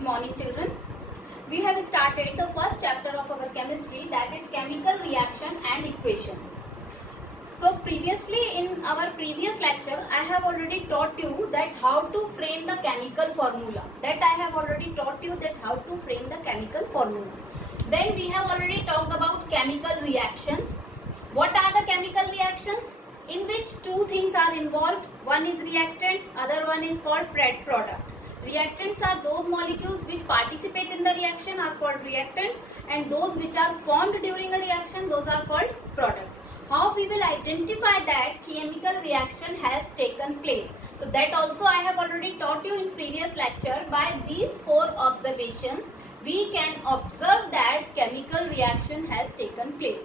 Good morning, children. We have started the first chapter of our chemistry, that is chemical reaction and equations. So previously in our previous lecture, I have already taught you that how to frame the chemical formula. Then we have already talked about chemical reactions. What are the chemical reactions? In which two things are involved. One is reactant, other one is called product. Reactants are those molecules which participate in the reaction are called reactants, and those which are formed during a reaction, those are called products. How we will identify that chemical reaction has taken place? So that also I have already taught you in previous lecture. By these four observations, we can observe that chemical reaction has taken place.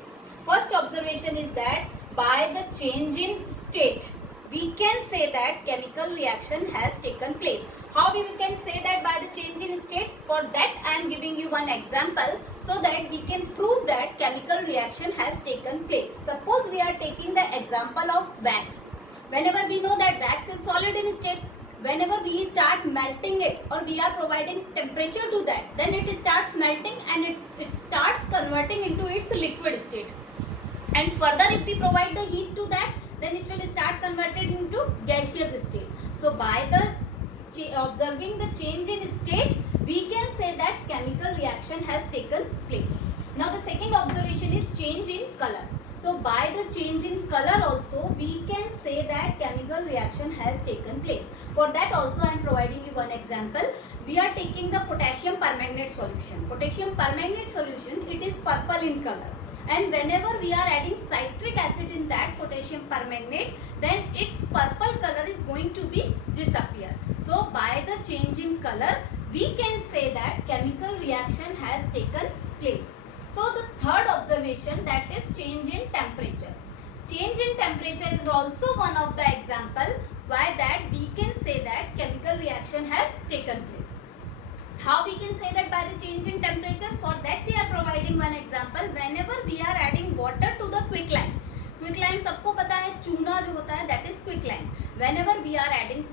First observation is that by the change in state, we can say that chemical reaction has taken place. How we can say that by the change in state? For that I am giving you one example so that we can prove that chemical reaction has taken place. Suppose we are taking the example of wax. Whenever we know that wax is solid in state, whenever we start melting it or we are providing temperature to that, then it starts melting and it starts converting into its liquid state. And further, if we provide the heat to that, then it will start converted into gaseous state. So by the observing the change in state, we can say that chemical reaction has taken place. Now the second observation is change in color. So by the change in color also, we can say that chemical reaction has taken place. For that also I am providing you one example. We are taking the potassium permanganate solution. Potassium permanganate solution, it is purple in color. And whenever we are adding citric acid in that potassium permanganate, then its purple color is going to be disappear. So by the change in color, we can say that chemical reaction has taken place. So the third observation, that is change in temperature. Change in temperature is also one of the example by that we can say that chemical reaction has taken place. How we can say that by the change in temperature? For that we are providing one example. Whenever we are adding water to the quicklime, quicklime सबको पता है चूना जो होता है, that is quicklime. Whenever we are adding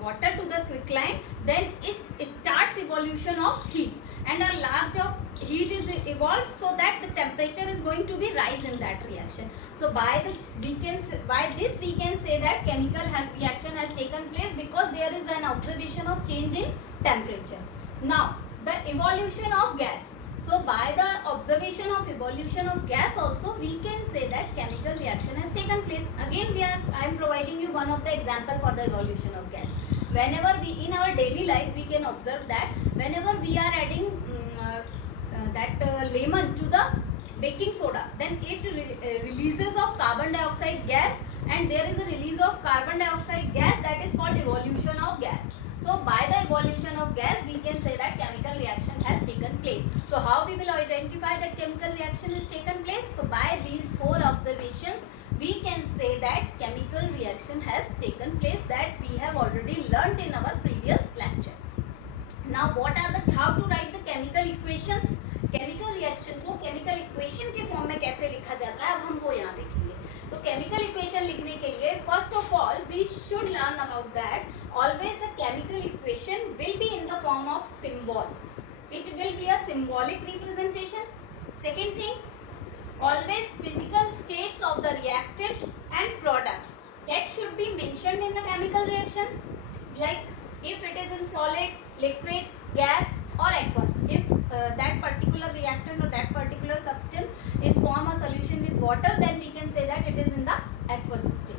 water to the quicklime, then it starts evolution of heat, and a large of heat is evolved, so that the temperature is going to be rise in that reaction. So by this we can say that chemical reaction has taken place because there is an observation of change in temperature. Now the evolution of gas. So by the observation of evolution of gas also, we can say that chemical reaction has taken place. Again I am providing you one of the example for the evolution of gas. Whenever we in our daily life, we can observe that whenever we are adding lemon to the baking soda, then it releases of carbon dioxide gas, and there is a release of carbon dioxide gas, that is called evolution of gas. So by the evolution of gas, we can say that chemical reaction has taken place. So how we will identify that chemical reaction has taken place? So by these four observations, we can say that chemical reaction has taken place, that we have already learnt in our previous lecture. Now what are the how to write the chemical equations? Chemical reaction को chemical equation के form में कैसे लिखा जाता है, अब हम वो यहाँ देखेंगे. तो chemical equation लिखने के लिए first of all we should learn about that always the chemical equation will be in the form of symbol. It will be a symbolic representation. Second thing, always physical states of the reactant and products that should be mentioned in the chemical reaction, like if it is in solid, liquid, gas or aqueous. If that particular reactant or that particular substance is form a solution with water, then we can say that it is in the aqueous state.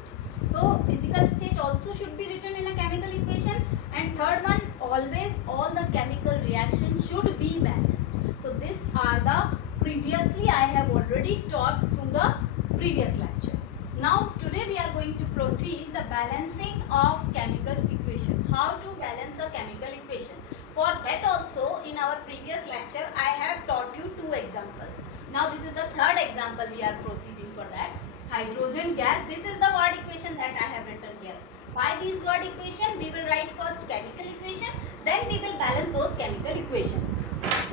So physical state also should be written in a chemical equation. And third one, always all the chemical reactions should be balanced. So these are the previously I have already taught through the previous lectures. Now today we are going to proceed the balancing of chemical equation. How to balance a chemical equation. For that also in our previous lecture I have taught you two examples. Now this is the third example we are proceeding for that. Hydrogen gas, this is the word equation that I have written here. By these word equation, we will write first chemical equation, then we will balance those chemical equation.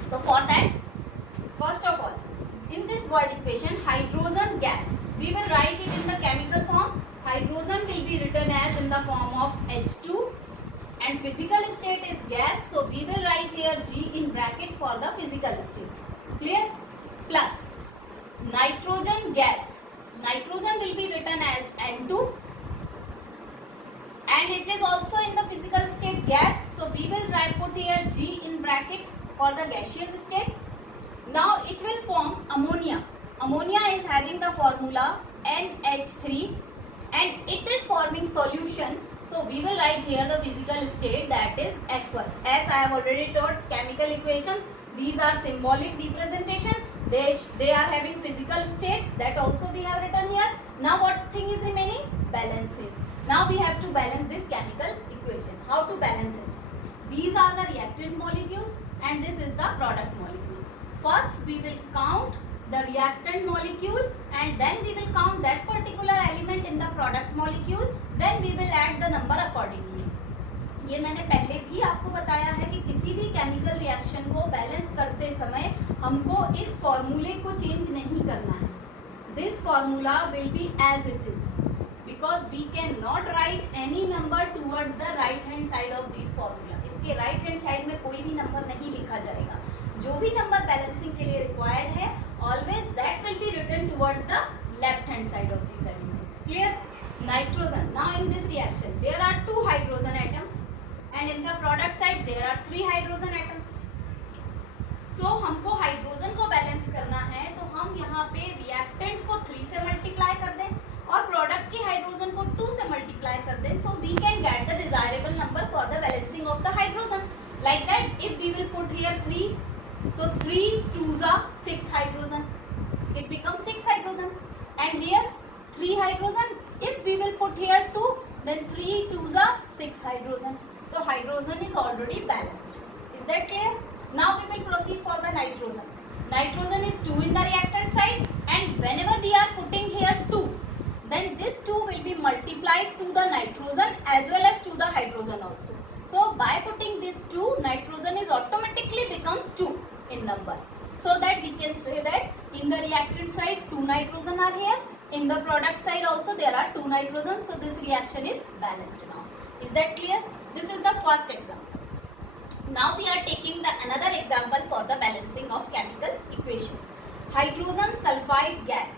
So for that, first of all, in this word equation, hydrogen gas, we will write it in the chemical form. Hydrogen will be written in the form of H2 and physical state is gas, so we will write here it for the physical state. Clear? Plus nitrogen gas. Nitrogen will be written as N2 and it is also in the physical state gas. So we will put here G in bracket for the gaseous state. Now it will form ammonia. Ammonia is having the formula NH3 and it is forming solution. So we will write here the physical state, that is aqueous. As I have already taught chemical equations, these are symbolic representation. They are having physical states, that also we have written here. Now what thing is remaining? Balancing. Now we have to balance this chemical equation. How to balance it? These are the reactant molecules and this is the product molecule. First we will count the reactant molecule and then we will count that particular element in the product molecule. Then we will add the number accordingly. ये मैंने पहले भी आपको बताया है कि किसी भी केमिकल रिएक्शन को बैलेंस करते समय हमको इस फॉर्मूले को चेंज नहीं करना है. This formula will be as it is because we can not write any number towards the right hand side of this formula. इसके राइट हैंड साइड में कोई भी नंबर नहीं लिखा जाएगा. जो भी नंबर बैलेंसिंग के लिए रिक्वायर्ड है always that will be written towards the left hand side of these elements. Clear? Nitrogen. Now in this reaction there are 2 hydrogen atoms and in the product side there are 3 hydrogen atoms. So हमको hydrogen को balance करना है तो हम यहाँ पे reactant को 3 से मल्टीप्लाई कर दें और प्रोडक्ट की हाइड्रोजन को 2 से मल्टीप्लाई कर दें. So we can get the desirable number for the balancing of the hydrogen. Like that if we will put here 3, so 3 2s are 6 hydrogen. It becomes 6 hydrogen. And here 3 hydrogen. If we will put here 2, then 3 2s are 6 hydrogen. So hydrogen is already balanced. Is that clear? Now we will proceed for the nitrogen. Nitrogen is 2 in the reactant side and whenever we are putting here 2, then this 2 will be multiplied to the nitrogen as well as to the hydrogen also. So by putting this 2, nitrogen is automatically becomes 2 in number. So that we can say that in the reactant side 2 nitrogen are here. In the product side also there are 2 nitrogen. So this reaction is balanced now. Is that clear? This is the first example. Now we are taking the another example for the balancing of chemical equation. Hydrogen sulfide gas.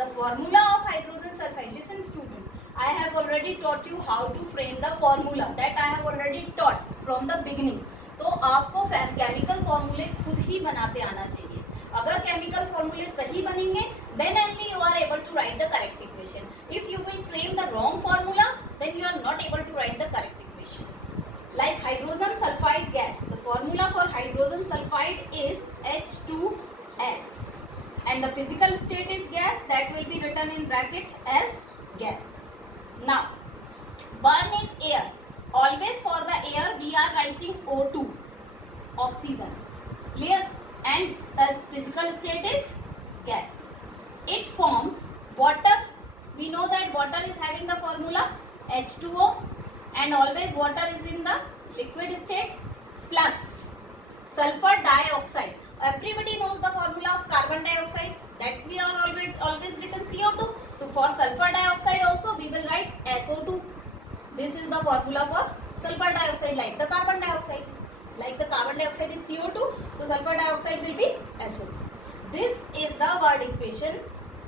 The formula of hydrogen sulfide. Listen students, I have already taught you how to frame the formula. That I have already taught from the beginning. तो आपको chemical फॉर्मूले खुद ही बनाते आना चाहिए. अगर chemical फॉर्मूले सही बनेंगे then only you are able to write the correct equation. If you will frame the wrong formula then you are not able to write the correct equation. Like hydrogen sulfide gas, the formula for hydrogen sulfide is H2S and the physical state is gas, that will be written in bracket as gas. Now burn in air. Always for the air we are writing O2, oxygen. Clear? And the physical state is gas. It forms water. We know that water is having the formula H2O and always water is in the liquid state plus sulfur dioxide. Everybody knows the formula of carbon dioxide, that we are always written CO2. So for sulfur dioxide also we will write SO2. This is the formula for sulfur dioxide, like the carbon dioxide. Like the carbon dioxide is CO2, so sulfur dioxide will be SO2. This is the word equation.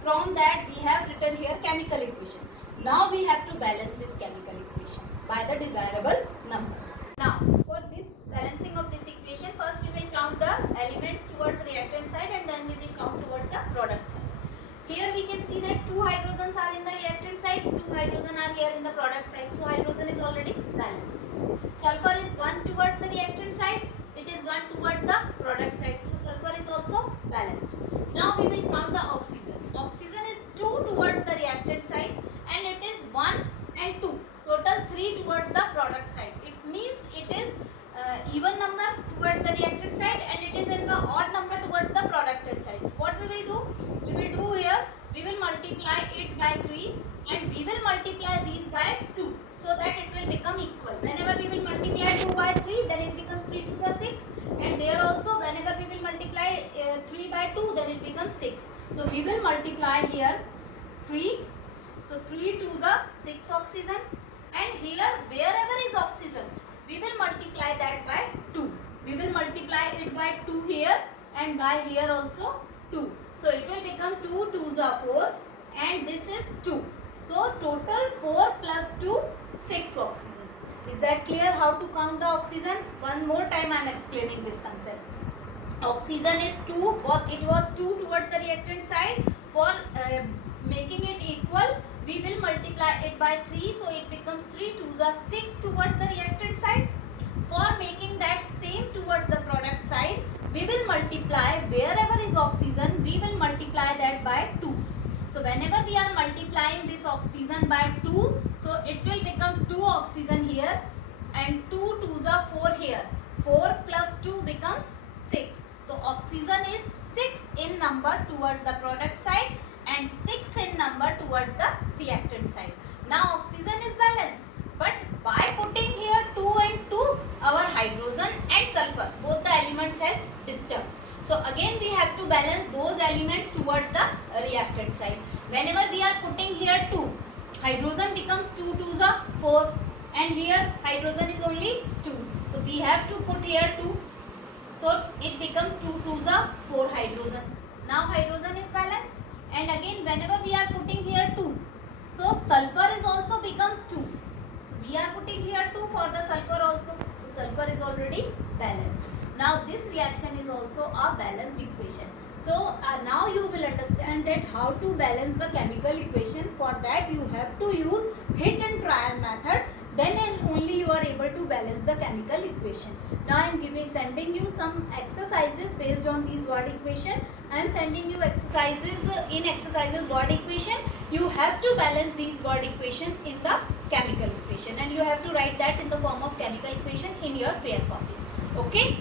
From that we have written here chemical equation. Now we have to balance this chemical equation by the desirable number. Now for this balancing of this equation, first we will count the elements towards reactant side and then we will count towards the product side. Here we can see that 2 hydrogens are in the reactant side, 2 hydrogen are here in the product side. So hydrogen is already balanced. Sulfur is 1 towards the reactant side, it is 1 towards the product side. So sulfur is also balanced. Now we will count the oxygen. Oxygen is 2 towards the reactant side and it is 1 and 2. Total 3 towards the product side. It means it is even number towards the reactant side and it is in the odd number towards the product side. So what we will do? We will do here, we will multiply it by 3 and we will multiply these by 2 so that it will become equal. Whenever we will multiply 2 by 3 then it becomes 3 to the 6 and there also whenever we will multiply 3 by 2 then it becomes 6. So we will multiply here 3. So 3 to the 6 oxygen and here wherever is oxygen we will multiply that by 2. We will multiply multiply it by 2 here and by here also 2. So it will become 2 2s are 4 and this is 2. So total 4 plus 2, 6 oxygen. Is that clear how to count the oxygen? One more time I am explaining this concept. Oxygen is 2, it was 2 towards the reactant side. For making it equal, we will multiply it by 3, so it becomes 3 2s are 6 towards the reactant side. For making that same towards the product side, we will multiply wherever is oxygen, we will multiply that by 2. So whenever we are multiplying this oxygen by 2, so it will become 2 oxygen here and 2 2s are 4 here. 4 plus 2 becomes 6. So oxygen is 6 in number towards the product side and 6 in number towards the reactant side. Now oxygen is balanced, but by putting here 2 and 2, our hydrogen and sulfur, both the elements has disturbed. So again we have to balance those elements towards the reactant side. Whenever we are putting here 2, hydrogen becomes 2 2s are 4 and here hydrogen is only 2. So we have to put here 2. So it becomes 2 2s are 4 hydrogen. Now hydrogen is balanced, and again whenever we are putting here 2, so sulfur is also becomes 2. So we are putting here 2 for the sulfur also. So sulfur is already balanced. Now this reaction is also a balanced equation. So now you will understand that how to balance the chemical equation. For that you have to use hit and trial method. Then and only you are able to balance the chemical equation. Now I am sending you some exercises based on these word equation. I am sending you exercises in exercises word equation. You have to balance these word equation in the chemical equation, and you have to write that in the form of chemical equation in your fair copies. Okay.